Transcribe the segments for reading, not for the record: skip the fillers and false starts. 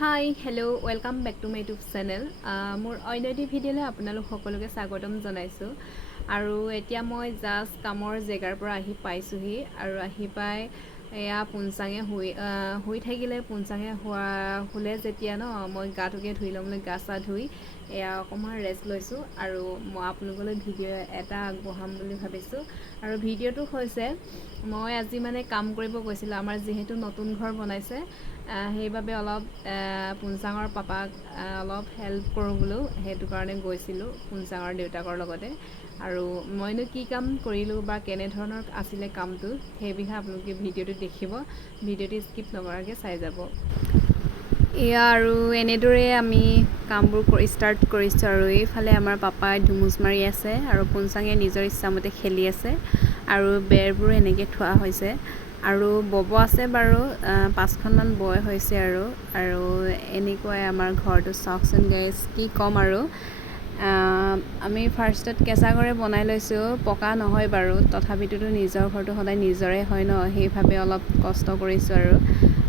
High hello' welcome back to my YouTube channel মোৰ অন্য এটি ভিডিঅ'লৈ আপোনালোক সকলোকে স্বাগতম জনাইছোঁ আৰু এতিয়া মই জাষ্ট কামৰ জেগাৰ পৰা আহি পাইছোঁহি আৰু আহি পাই এয়া পুনচাঙে শুই থাকিলে পুনচাঙে শুলে যেতিয়া মই গাটোকে ধুই ল'ম গা চা ধুই এয়া অকণমান ৰেষ্ট লৈছোঁ আৰু মই আপোনালোকলৈ ভিডিঅ' এটা আগবঢ়াম বুলি ভাবিছোঁ আৰু ভিডিঅ'টো হৈছে মই আজি মানে কাম কৰিব গৈছিলোঁ আমাৰ যিহেতু নতুন ঘৰ বনাইছে সেইবাবে অলপ পুনচাঙৰ পাপাক অলপ হেল্প কৰোঁ বোলো সেইটো কাৰণে গৈছিলোঁ পুনচাঙৰ দেউতাকৰ লগতে আৰু মইনো কি কাম কৰিলোঁ বা কেনেধৰণৰ আছিলে কামটো সেই বিষয়ে আপোনালোকে ভিডিঅ'টো দেখিব ভিডিঅ'টো স্কিপ নকৰাকৈ চাই যাব এয়া আৰু এনেদৰে আমি কামবোৰ ষ্টাৰ্ট কৰিছোঁ আৰু এইফালে আমাৰ পাপাই ধুমুচ মাৰি আছে আৰু পুনচাঙে নিজৰ ইচ্ছামতে খেলি আছে আৰু বেৰবোৰ এনেকৈ থোৱা হৈছে আৰু বব আছে বাৰু 5খনমান বয় হৈছে আৰু এনেকুৱাই আমাৰ ঘৰটো চাওকচোন গাইজ কি ক'ম আৰু আমি ফাৰ্ষ্টত কেঁচা ঘৰে বনাই লৈছোঁ পকা নহয় বাৰু তথাপিতো নিজৰ ঘৰটো সদায় নিজৰে হয় সেইভাৱে অলপ কষ্ট কৰিছোঁ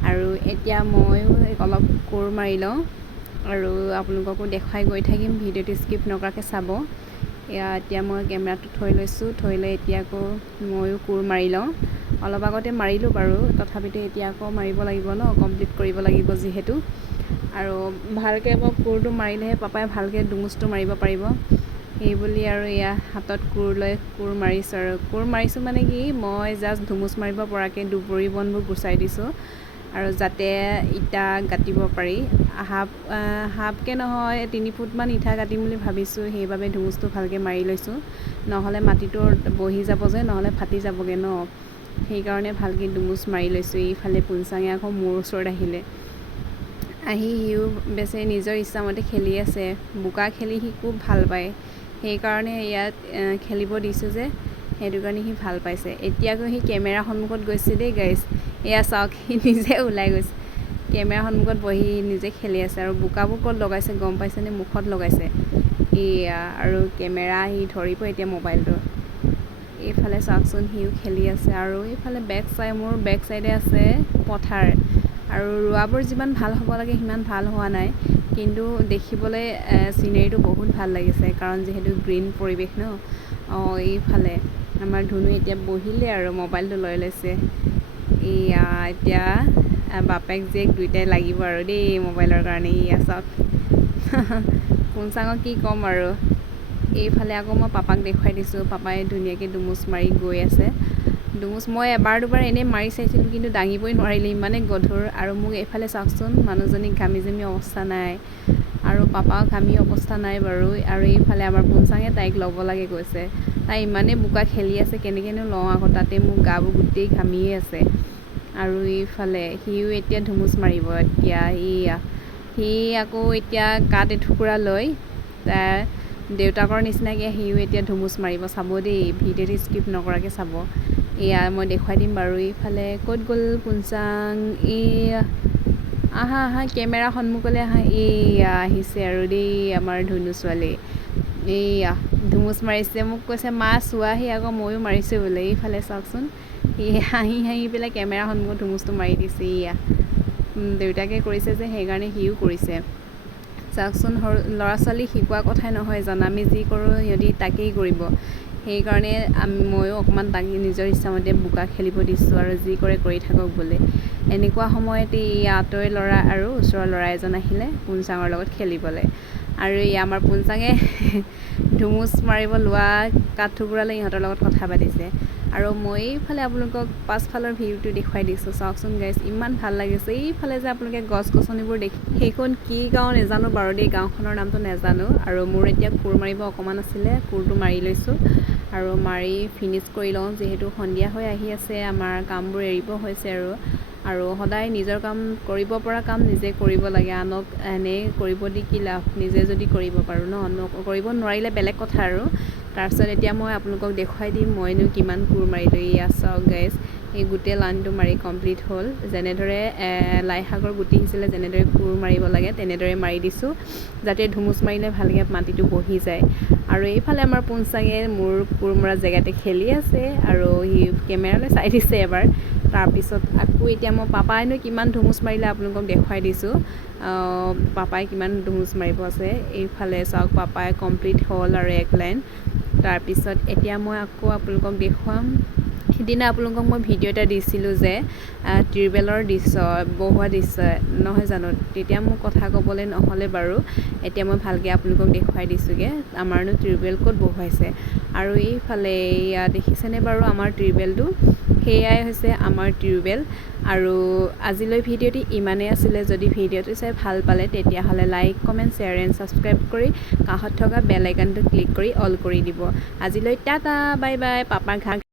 আৰু এতিয়া ময়ো অলপ কোৰ মাৰি লওঁ আৰু আপোনালোককো দেখুৱাই গৈ থাকিম ভিডিঅ'টো স্কিপ নকৰাকৈ চাব এতিয়া মই কেমেৰাটো থৈ লৈছোঁ থৈ লৈ এতিয়া আকৌ ময়ো কোৰ মাৰি লওঁ অলপ আগতে মাৰিলোঁ বাৰু তথাপিতো এতিয়া আকৌ মাৰিব লাগিব কমপ্লিট কৰিব লাগিব যিহেতু আৰু ভালকৈ আকৌ কোৰটো মাৰিলেহে পাপাই ভালকৈ দুমুচটো মাৰিব পাৰিব সেইবুলি আৰু এয়া হাতত কোৰ লৈ কোৰ মাৰিছোঁ আৰু কোৰ মাৰিছোঁ মানে কি মই জাষ্ট ধুমুচ মাৰিব পৰাকৈ দুবৰি বনবোৰ গুচাই দিছোঁ আৰু যাতে ইটা গাঁঠিব পাৰি হাফকৈ নহয় 3 ফুটমান ইটা গাঁঠিম বুলি ভাবিছোঁ সেইবাবে ধুমুচটো ভালকৈ মাৰি লৈছোঁ নহ'লে মাটিটো বহি যাব যে নহ'লে ফাটি যাবগৈ সেইকাৰণে ভালকৈ দুমুচ মাৰি লৈছোঁ এইফালে পুনচাঙে আকৌ মোৰ ওচৰত আহি সিও বেচেৰি নিজৰ ইচ্ছামতে খেলি আছে বোকা খেলি সি খুব ভাল পায় সেইকাৰণে ইয়াত খেলিব দিছোঁ যে সেইটো কাৰণে সি ভাল পাইছে এতিয়াকৈ সি কেমেৰা সন্মুখত গৈছে দেই গাইজ এয়া চাওক সি নিজে ওলাই গৈছে কেমেৰা সন্মুখত বহি নিজে খেলি আছে আৰু বোকাবোৰ ক'ত লগাইছে গম পাইছেনে মুখত লগাইছে এয়া আৰু কেমেৰা সি ধৰিব এতিয়া মোবাইলটো এইফালে চাওকচোন সিও খেলি আছে আৰু এইফালে মোৰ বেক চাইডে আছে পথাৰ আৰু ৰোৱাবোৰ যিমান ভাল হ'ব লাগে সিমান ভাল হোৱা নাই কিন্তু দেখিবলৈ চিনেৰীটো বহুত ভাল লাগিছে কাৰণ যিহেতু গ্ৰীণ পৰিৱেশ এইফালে আমাৰ ধুনু এতিয়া বহিলে আৰু মোবাইলটো লৈ লৈছে এয়া এতিয়া বাপেক জীয়েক দুয়োটাই লাগিব আৰু দেই মোবাইলৰ কাৰণে চাওক পুনচাঙক কি ক'ম আৰু এইফালে আকৌ মই পাপাক দেখুৱাই দিছোঁ পাপাই ধুনীয়াকৈ দুমুচ মাৰি গৈ আছে দুমুচ মই এবাৰ দুবাৰ এনেই মাৰি চাইছিলোঁ কিন্তু দাঙিবই নোৱাৰিলোঁ ইমানেই গধুৰ আৰু মোক এইফালে চাওকচোন মানুহজনী ঘামি জামি অৱস্থা নাই আৰু পাপাও ঘামি অৱস্থা নাই বাৰু আৰু এইফালে আমাৰ পুনচাঙে তাইক ল'ব লাগে গৈছে তাই ইমানেই বোকা খেলি আছে কেনেকৈনো লওঁ আকৌ তাতে মোৰ গাবোৰ গোটেই ঘামিয়ে আছে আৰু এইফালে সিও এতিয়া ধুমুচ মাৰিব এতিয়া সি আকৌ এতিয়া কাঠ এটুকুৰা লৈ তাৰ দেউতাকৰ নিচিনাকৈ সিও এতিয়া ধুমুচ মাৰিব চাব দেই ভিডিঅ'টো স্কিপ নকৰাকৈ চাব এয়া মই দেখুৱাই দিম বাৰু এইফালে ক'ত গ'ল পুনচাং আহা কেমেৰা সন্মুখলৈ আহিছে আৰু দেই আমাৰ ধুনু ছোৱালী ধুমুচ মাৰিছে মোক কৈছে মা চোৱাহি আকৌ ময়ো মাৰিছোঁ বোলে এইফালে চাওকচোন হাঁহি পেলাই কেমেৰা সন্মুখত ধুমুচটো মাৰি দিছে দেউতাকে কৰিছে যে সেইকাৰণে সিও কৰিছে চাওকচোন সৰু ল'ৰা ছোৱালী শিকোৱা কথাই নহয় জানো আমি যি কৰোঁ সিহঁতি তাকেই কৰিব সেইকাৰণে ময়ো অকণমান তাক নিজৰ ইচ্ছামতে বোকা খেলিব দিছোঁ আৰু যি কৰে কৰি থাকক বুলি এনেকুৱা সময়তে আঁতৰে ল'ৰা আৰু ওচৰৰ ল'ৰা এজন আহিলে পুনচাঙৰ লগত খেলিবলৈ আৰু আমাৰ পুনচাঙে ধুমুচ মাৰিব লোৱা কাঠ টুকুৰালৈ ইহঁতৰ লগত কথা পাতিছে আৰু মই এইফালে আপোনালোকক পাছফালৰ ভিউটো দেখুৱাই দিছোঁ চাওকচোন গাইজ ইমান ভাল লাগিছে এইফালে যে আপোনালোকে গছ গছনিবোৰ দেখি সেইখন কি গাঁও নাজানো বাৰু দেই গাঁওখনৰ নামটো নাজানো আৰু মোৰ এতিয়া কোৰ মাৰিব অকণমান আছিলে কোৰটো মাৰি লৈছোঁ আৰু মাৰি ফিনিছ কৰি লওঁ যিহেতু সন্ধিয়া হৈ আহি আছে আমাৰ কামবোৰ এৰিব হৈছে আৰু সদায় নিজৰ কাম কৰিব পৰা কাম নিজে কৰিব লাগে আনক এনেই কৰিব দি কি লাভ নিজে যদি কৰিব পাৰোঁ কৰিব নোৱাৰিলে বেলেগ কথা আৰু তাৰপিছত এতিয়া মই আপোনালোকক দেখুৱাই দিম মইনো কিমান কোৰ মাৰিলোঁ চাওক গাইজ এই গোটেই লাইনটো মাৰি কমপ্লিট হ'ল যেনেদৰে লাই শাকৰ গুটি সিঁচিলে যেনেদৰে কোৰ মাৰিব লাগে তেনেদৰে মাৰি দিছোঁ যাতে ধুমুচ মাৰিলে ভালকৈ মাটিটো বহি যায় আৰু এইফালে আমাৰ পোনচাঙে মোৰ কোৰমৰা জেগাতে খেলি আছে আৰু সি কেমেৰালৈ চাই দিছে এবাৰ। তাৰপিছত আকৌ এতিয়া মই পাপাইনো কিমান ধুমুচ মাৰিলে আপোনালোকক দেখুৱাই দিছোঁ। পাপাই কিমান ধুমুচ মাৰিব আছে। এইফালে চাওক পাপাই কমপ্লিট হ'ল আৰু এক লাইন। তাৰপিছত এতিয়া মই আকৌ আপোনালোকক দেখুৱাম। সিদিনা আপোনালোকক মই ভিডিঅ' এটা দিছিলোঁ যে টিউবৱেলৰ দৃশ্য বহুৱা দৃশ্য নহয় জানো, তেতিয়া মোক কথা ক'বলৈ নহ'লে বাৰু। এতিয়া মই ভালকৈ আপোনালোকক দেখুৱাই দিছোঁগৈ আমাৰনো টিউবৱেল ক'ত বহুৱাইছে। আৰু এইফালে এয়া দেখিছেনে বাৰু আমাৰ টিউবৱেলটো, সেয়াই হৈছে আমাৰ টিউবৱেল। আৰু আজিলৈ ভিডিঅ'টি ইমানেই আছিলে। যদি ভিডিঅ'টো চাই ভাল পালে তেতিয়াহ'লে like comment share and subscribe কৰি কাষত থকা বেল আইকনটো ক্লিক কৰি অল কৰি দিব। আজিলৈ টাটা বাই বাই। পাপাৰ ঘাট